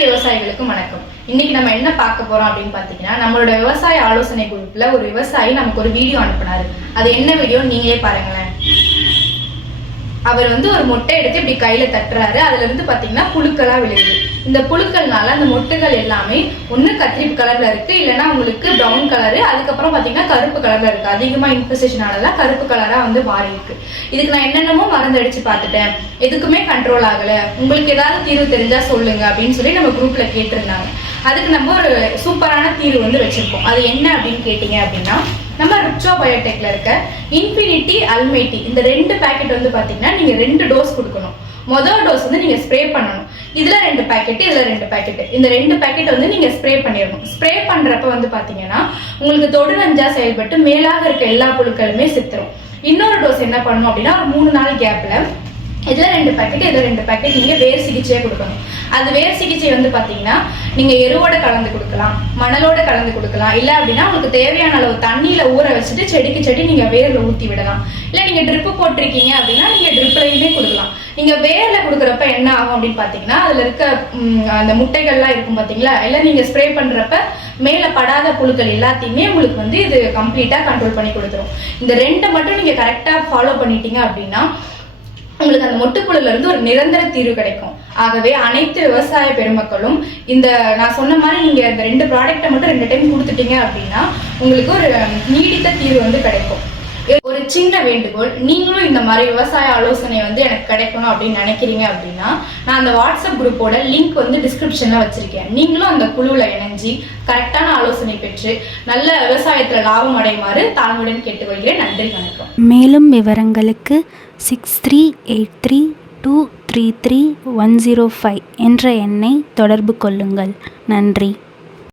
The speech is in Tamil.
அனைத்து விவசாயிகளுக்கும் வணக்கம். இன்னைக்கு நம்ம என்ன பார்க்க போறோம் அப்படின்னு பாத்தீங்கன்னா நம்மளோட விவசாய ஆலோசனை குழுப்புல ஒரு விவசாயி நமக்கு ஒரு வீடியோ அனுப்புனாரு. அது என்ன வீடியோ நீங்களே பாருங்களேன். அவர் வந்து ஒரு மொட்டை எடுத்து இப்படி கையில தட்டுறாரு. அதுல இருந்து பாத்தீங்கன்னா புழுக்களா விழுகுது. இந்த புழுக்கள்னால அந்த மொட்டுகள் எல்லாமே ஒண்ணு கத்திரிப்பு கலர்ல இருக்கு இல்லைன்னா உங்களுக்கு ப்ரௌன் கலரு அதுக்கப்புறம் பாத்தீங்கன்னா கருப்பு கலர்ல இருக்கு. அதிகமா இன்ஃபெஸ்டேஷன் ஆனதா கருப்பு கலரா வந்து மாறி இருக்கு. இதுக்கு நான் என்னென்னமோ மருந்து அடிச்சு பார்த்துட்டேன். எதுக்குமே கண்ட்ரோல் ஆகல. உங்களுக்கு ஏதாவது தீர்வு தெரிஞ்சா சொல்லுங்க அப்படின்னு சொல்லி நம்ம குரூப்ல கேட்டிருந்தாங்க. அதுக்கு நம்ம ஒரு சூப்பரான தீர்வு வந்து வச்சிருக்கோம். அது என்ன அப்படின்னு கேட்டீங்க அப்படின்னா நம்ம ரிப்சோ பயோடெக்ல இருக்க இன்ஃபினிட்டி அல்மைட்டி இந்த ரெண்டு பேக்கெட் வந்து பாத்தீங்கன்னா நீங்க ரெண்டு டோஸ் கொடுக்கணும். மொதல் டோஸ் வந்து நீங்க ஸ்ப்ரே பண்ணணும். இதுல ரெண்டு பேக்கெட் இதுல ரெண்டு பேக்கெட் இந்த ரெண்டு பேக்கெட் வந்து நீங்க ஸ்ப்ரே பண்ணிடணும். ஸ்ப்ரே பண்றப்ப வந்து பாத்தீங்கன்னா உங்களுக்கு தொடு நஞ்சா செயல்பட்டு மேலாக இருக்க எல்லா புழுக்களுமே செத்துரும். இன்னொரு டோஸ் என்ன பண்ணணும் அப்படின்னா ஒரு மூணு நாள் கேப்ல இதில் ரெண்டு பேக்கெட் இதில் ரெண்டு பேக்கெட் நீங்கள் வேர் சிகிச்சையாக கொடுக்கணும். அது வேர் சிகிச்சை வந்து பார்த்தீங்கன்னா நீங்கள் எருவோட கலந்து கொடுக்கலாம் மணலோட கலந்து கொடுக்கலாம். இல்லை அப்படின்னா உங்களுக்கு தேவையான அளவு தண்ணியில் ஊற வச்சுட்டு செடிக்கு செடி நீங்கள் வேரில் ஊற்றி விடலாம். இல்லை நீங்கள் ட்ரிப்பு போட்டிருக்கீங்க அப்படின்னா நீங்கள் ட்ரிப்லையுமே கொடுக்கலாம். நீங்கள் வேரில் கொடுக்குறப்ப என்ன ஆகும் அப்படின்னு பார்த்தீங்கன்னா அதில் இருக்க அந்த முட்டைகள்லாம் இருக்கும் பார்த்தீங்களா இல்லை நீங்கள் ஸ்ப்ரே பண்ணுறப்ப மேலே படாத புழுக்கள் எல்லாத்தையுமே உங்களுக்கு வந்து இது கம்ப்ளீட்டாக கண்ட்ரோல் பண்ணி கொடுத்துரும். இந்த ரெண்டை மட்டும் நீங்கள் கரெக்டாக ஃபாலோ பண்ணிட்டீங்க அப்படின்னா உங்களுக்கு அந்த மொட்டுப்புழுல இருந்து ஒரு நிரந்தர தீர்வு கிடைக்கும். ஆகவே அனைத்து விவசாய பெருமக்களும் இந்த நான் சொன்ன மாதிரி நீங்க இந்த ரெண்டு ப்ராடக்ட்டை மட்டும் ரெண்டு டைம் கொடுத்துட்டீங்க அப்படின்னா உங்களுக்கு ஒரு நீடித்த தீர்வு வந்து கிடைக்கும். சின்ன வேண்டுகோள் நீங்களும் இந்த மாதிரி விவசாய ஆலோசனை வந்து எனக்கு கிடைக்கணும் அப்படின்னு நினைக்கிறீங்க அப்படின்னா நான் அந்த வாட்ஸ்அப் குரூப்போட லிங்க் வந்து டிஸ்கிரிப்ஷன்ல வச்சிருக்கேன். நீங்களும் அந்த குழுவில் இணைஞ்சு கரெக்டான ஆலோசனை பெற்று நல்ல விவசாயத்துல லாபம் அடையுமாறு தாழ்வுடன் கேட்டுக்கொள்கிறேன். நன்றி வணக்கம். மேலும் விவரங்களுக்கு six three eight three two three three one zero five என்ற எண்ணை தொடர்பு கொள்ளுங்கள். நன்றி.